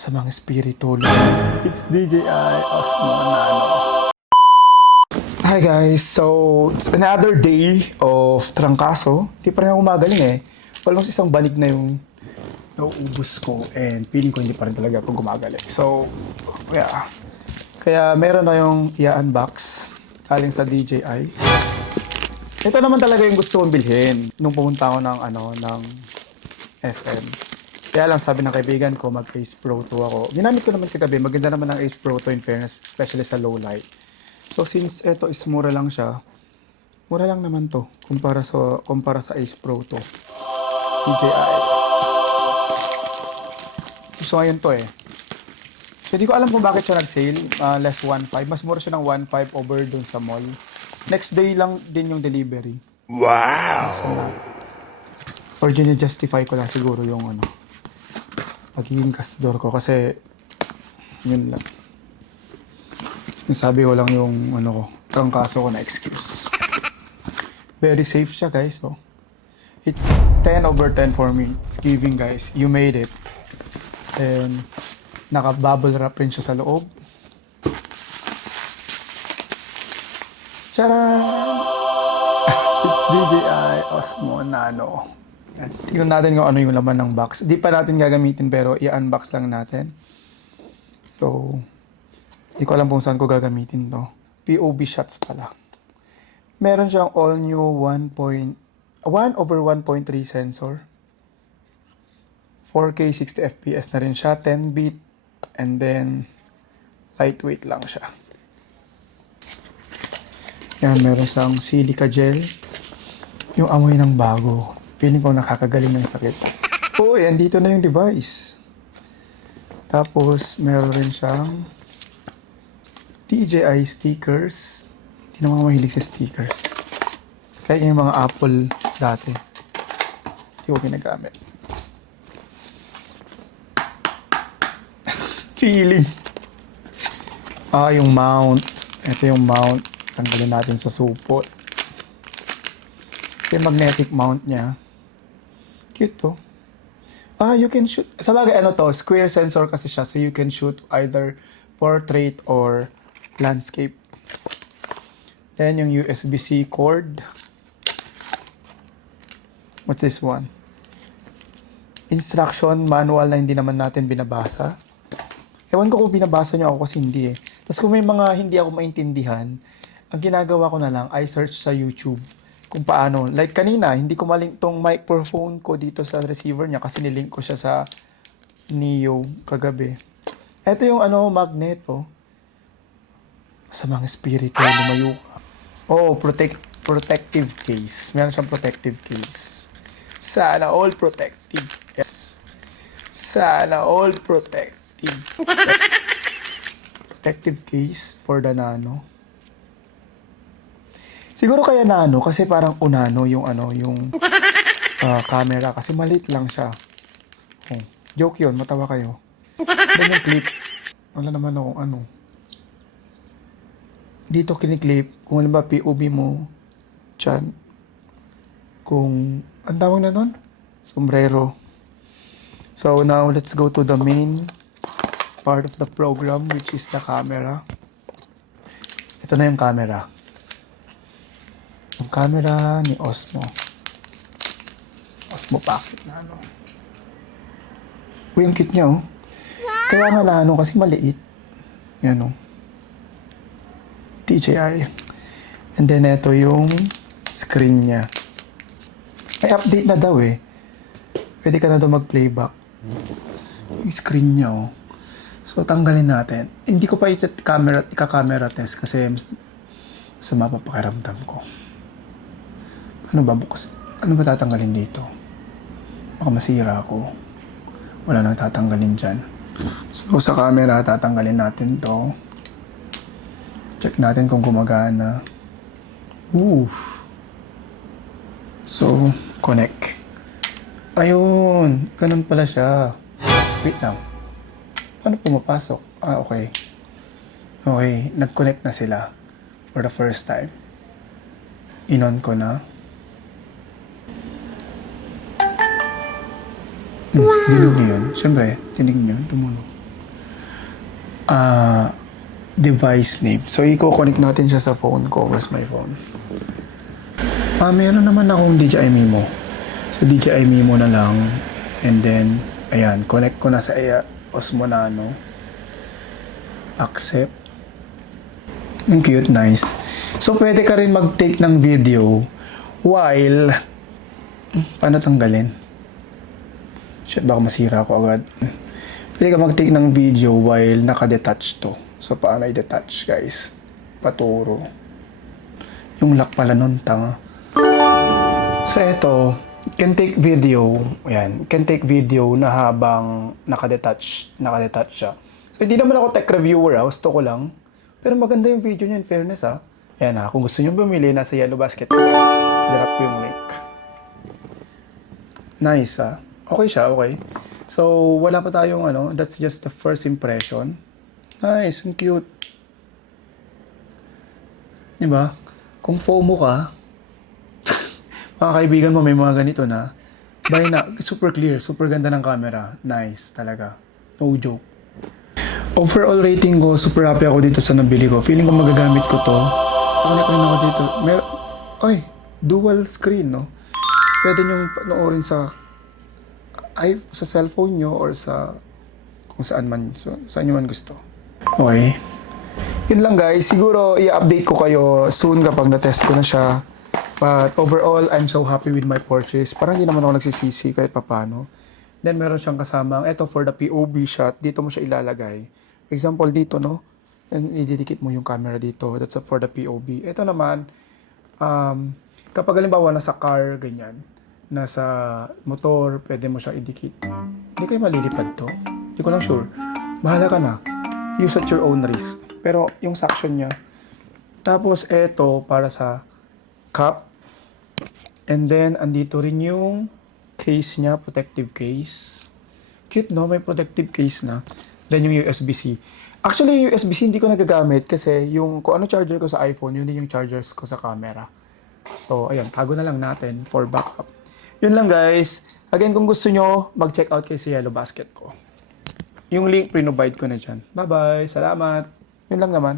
Masamang espiritu. It's DJI Osmo Nano. Hi guys, so it's another day of trangkaso. Hindi pa rin ako magaling eh. Almost isang banig na yung nauubos ko and feeling ko hindi pa rin talaga ako gumagaling. So, yeah. Kaya meron na yung i-unbox galing sa DJI. Ito naman talaga yung gusto kong bilhin nung pumunta ako ng SM. Kaya lang sabi ng kaibigan ko, mag-Ace Pro 2 ako. Ginamit ko naman kagabi, maganda naman ang Ace Pro 2 in fairness, especially sa low light. So since ito is mura lang siya, mura lang naman to kumpara sa Ace Pro 2. DJI. Gusto ngayon to eh. So, hindi ko alam kung bakit siya nag-sale, less 1.5. Mas mura siya ng 1.5 over dun sa mall. Next day lang din yung delivery. Wow! Or justify ko lang siguro yung pagiging customer ko kasi yun lang. Nasabi ko lang yung trangkaso ko na excuse. Very safe siya guys. Oh. It's 10 over 10 for me. It's giving guys. You made it. And naka-bubble wrap rin siya sa loob. Tcharam! It's DJI Osmo Nano. Yan. Tingnan natin kung ano yung laman ng box. Di pa natin gagamitin pero i-unbox lang natin. So, di ko alam kung saan ko gagamitin to. POV shots pala. Meron siyang all new 1/1 over 1.3 sensor. 4K 60 FPS na rin siya. 10-bit. And then, lightweight lang siya. Yan, meron siyang silica gel. Yung amoy ng bago. Feeling ko nakakagaling ng sakit. Oo, yan. Dito na yung device. Tapos, meron rin siyang DJI stickers. Hindi naman ako mahilig sa stickers. Kaya yung mga Apple dati. Hindi ko ginagamit. Feeling. Yung mount. Ito yung mount. Tanggalin natin sa supot. Ito yung magnetic mount niya. Cute to. You can shoot. Sa bagay, square sensor kasi siya. So you can shoot either portrait or landscape. Then yung USB-C cord. What's this one? Instruction manual na hindi naman natin binabasa. Ewan ko kung binabasa niyo ako kasi hindi eh. Tapos kung may mga hindi ako maintindihan, ang ginagawa ko na lang, I search sa YouTube kung paano. Like kanina, hindi ko malink tong microphone ko dito sa receiver niya kasi nilink ko siya sa Neo kagabi. Ito yung magnet oh. Masamang espiritu, lumayo ka. Oh, protective case. Meron siyang protective case. Sana all protective. Yes. Sana all protective. Protective case for the Nano. Siguro kaya Nano kasi parang Unano yung camera kasi maliit lang siya. Oh, joke yun, matawa kayo. Then yung clip, wala naman akong dito kiniklip, kung alam ba POV mo, dyan, kung, ang tawag na nun? Sombrero. So now, let's go to the main part of the program, which is the camera. Ito na yung camera. Yung camera ni Osmo. Osmo Pocket na Uy, ang cute niya oh. Kaya nga na kasi maliit. Yan oh. DJI. And then ito yung screen niya. May update na daw eh. Pwede ka na daw mag-playback. Yung screen niya oh. So tanggalin natin. Hindi ko pa ika-camera test kasi sa mapapakiramdam ko. Ano ba bukas? Ano ba tatanggalin dito? Baka masira ako. Wala nang tatanggalin dyan. So sa camera tatanggalin natin to. Check natin kung gumagana. Oof. So, connect. Ayun. Ganun pala siya. Wait lang. Paano pumapasok? Okay. Okay. Nag-connect na sila. For the first time. In-on ko na. Dinig niyo yun? Siyempre, dinig niyo. Tumunog. device name. So, i-connect natin siya sa phone ko. Where's my phone? Meron naman akong DJI Mimo. So, DJI Mimo na lang. And then, ayan, connect ko na sa Osmo Nano. Accept. Ang cute, nice. So, pwede ka rin mag-take ng video while... Paano tanggalin? Shit, baka masira ko agad. Pwede ka mag-take ng video while naka-detach to. So, paano i-detach, guys? Paturo. Yung lock pala nun, tanga. So, eto, can take video. Ayan, can take video na habang naka-detach siya. So, hindi naman ako tech reviewer, gusto ko lang. Pero maganda yung video niya, in fairness, Ayan, kung gusto nyo bumili, nasa Yellow Basket, guys. Drop ko yung link. Nice, Okay siya, okay. So, wala pa tayong that's just the first impression. Nice, ang cute. Diba? Kung FOMO ka, mga kaibigan mo may mga ganito na, buy na, super clear, super ganda ng camera. Nice, talaga. No joke. Overall rating ko, super happy ako dito sa nabili ko. Feeling ko magagamit ko to. Connect rin ako dito. Dual screen, no? Pwede nyo panoorin sa cellphone nyo or sa kung saan man, saan nyo man gusto. Okay. Yun lang guys. Siguro i-update ko kayo soon kapag na-test ko na siya. But overall, I'm so happy with my purchase. Parang hindi naman ako nagsisisi kahit papano. Then meron siyang kasamang, eto for the POV shot, dito mo siya ilalagay. For example, dito, no? And ididikit mo yung camera dito. That's for the POV. Ito naman, kapag halimbawa nasa car, ganyan, nasa motor, pwede mo siya idikit. Hindi kayo malilipad to. Hindi ko lang sure. Bahala ka na. Use at your own risk. Pero yung suction niya. Tapos eto para sa cup. And then, andito rin yung case niya, protective case. Cute, no? May protective case na. Then yung USB-C. Actually, yung USB-C hindi ko nagagamit kasi yung kung ano charger ko sa iPhone, yun din yung chargers ko sa camera. So, ayun, tago na lang natin for backup. Yun lang guys. Again, kung gusto nyo, mag-check out kayo sa Yellow Basket ko. Yung link, pre-provide ko na dyan. Bye-bye. Salamat. Yun lang naman.